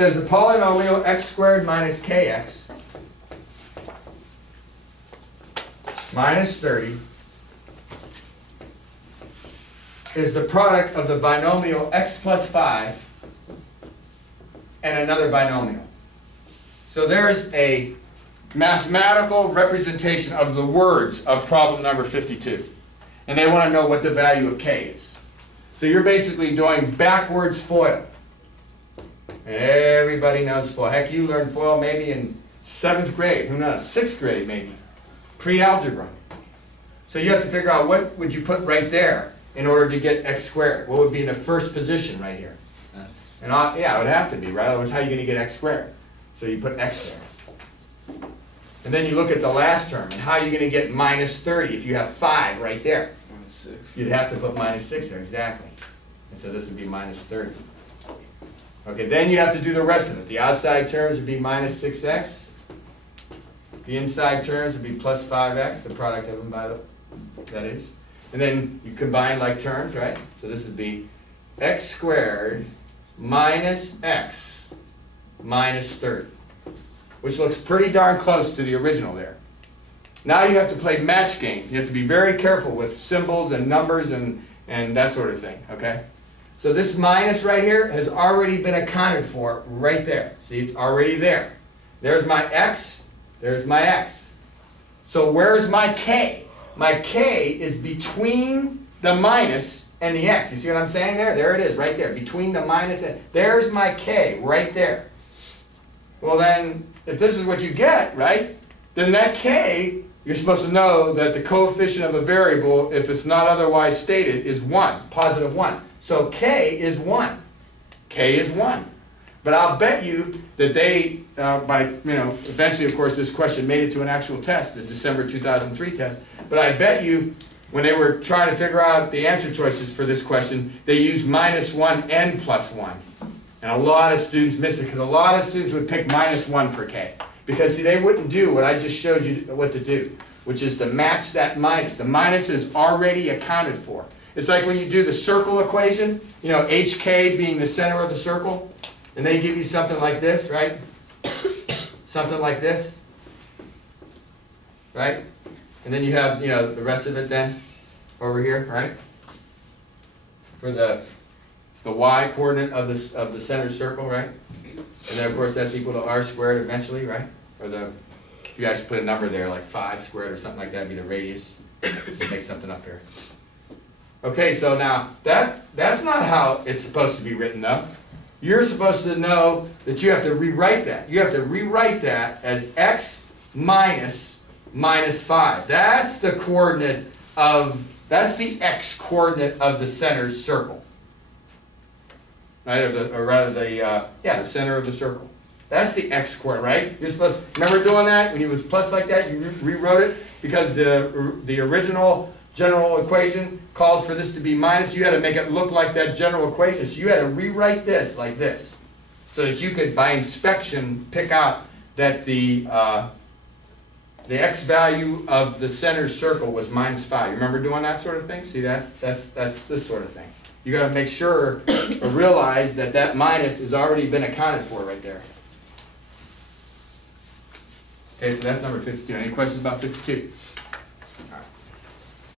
says the polynomial x squared minus kx minus 30 is the product of the binomial x plus 5 and another binomial. So there's a mathematical representation of the words of problem number 52. And they want to know what the value of k is. So you're basically doing backwards FOIL. Everybody knows FOIL. Heck, you learned FOIL maybe in 7th grade. Who knows? 6th grade maybe. Pre-algebra. So you have to figure out what would you put right there in order to get x squared. What would be in the first position right here? And yeah, it would have to be, right? Otherwise, how are you going to get x squared? So you put x there. And then you look at the last term, and how are you going to get minus 30 if you have 5 right there? Minus 6. You'd have to put minus 6 there, exactly. And so this would be minus 30. Okay, then you have to do the rest of it. The outside terms would be minus 6x. The inside terms would be plus 5x, the product of them, that is. And then you combine like terms, right? So this would be x squared minus x minus 30, which looks pretty darn close to the original there. Now you have to play match game. You have to be very careful with symbols and numbers and that sort of thing, okay? So this minus right here has already been accounted for right there. See, it's already there. There's my x, there's my x. So where's my k? My k is between the minus and the x. You see what I'm saying there? There it is, right there, between the minus and... There's my k, right there. Well then, if this is what you get, right, then that k, you're supposed to know that the coefficient of a variable, if it's not otherwise stated, is 1, positive 1. So k is 1. K is 1. But I'll bet you that they, eventually, of course, this question made it to an actual test, the December 2003 test. But I bet you, when they were trying to figure out the answer choices for this question, they used minus 1 and plus 1. And a lot of students miss it, because a lot of students would pick minus 1 for k. Because, see, they wouldn't do what I just showed you what to do, which is to match that minus. The minus is already accounted for. It's like when you do the circle equation, you know, hk being the center of the circle, and they give you something like this, right? Something like this, right? And then you have, you know, the rest of it then over here, right? For the y coordinate of the center circle, right? And then of course that's equal to r squared eventually, right? Or if you actually put a number there, like 5 squared or something like that, would be the radius. Just make something up here. Okay, so now that's not how it's supposed to be written though. You're supposed to know that you have to rewrite that. You have to rewrite that as x minus 5. That's the coordinate of, that's the x coordinate of the center circle. Right, the center of the circle. That's the x coordinate, right? You're supposed to, remember doing that? When it was plus like that, you rewrote it because the original general equation calls for this to be minus. You had to make it look like that general equation. So you had to rewrite this like this so that you could, by inspection, pick out that the x value of the center circle was minus 5. You remember doing that sort of thing? See, that's this sort of thing. You got to make sure or realize that that minus has already been accounted for right there. Okay, so that's number 52. Any questions about 52?